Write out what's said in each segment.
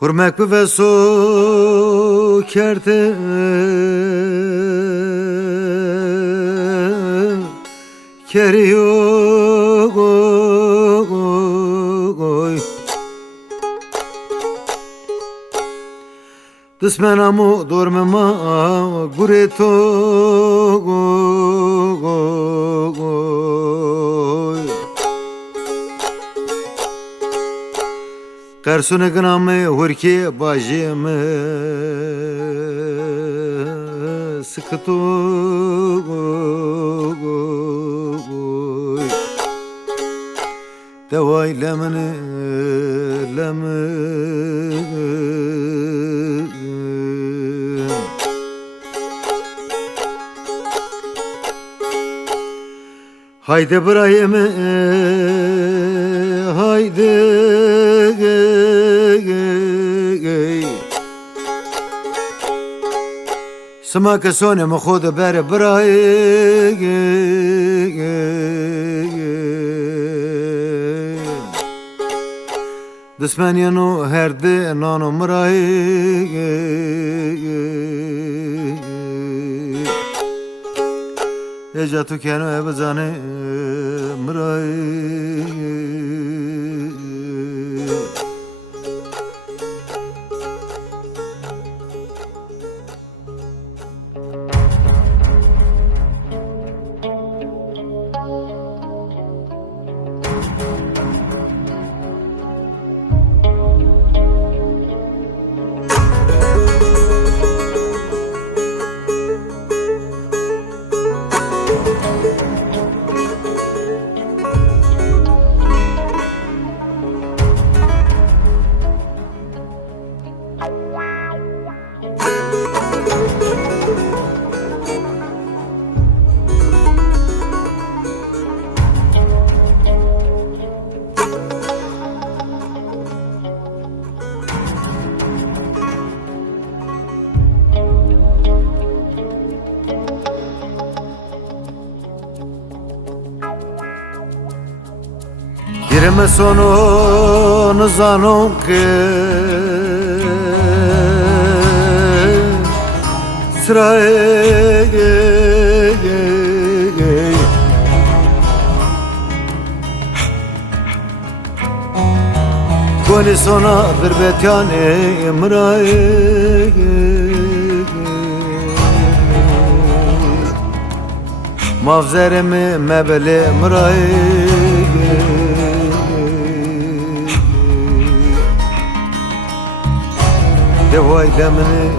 Hurmek ve so kerte keriyo goy Dısmenamu dormema gureto goy Karsune gname hurki bajime sıkıto goy Devay lemini Haydi Brahim'e haydi Sma ke sone me khod ber Brahim Dısmeniyano herde nano Brahim Eja tu keno ebzane Brahim Girme sonu zanon ke Sıraya Koni sona dırbetane emraye Mavzerimi mebeli emraye Devay lemini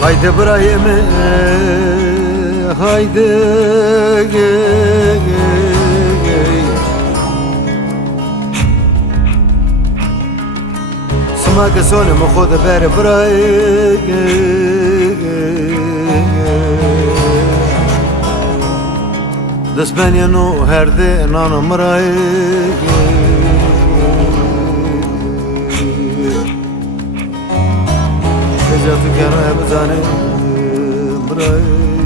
Haydi Brahim'e haydi Sma ke sone me khod ber Brahim Dısmeniyano herde nano Brahim Eja tu keno ebzane Brahim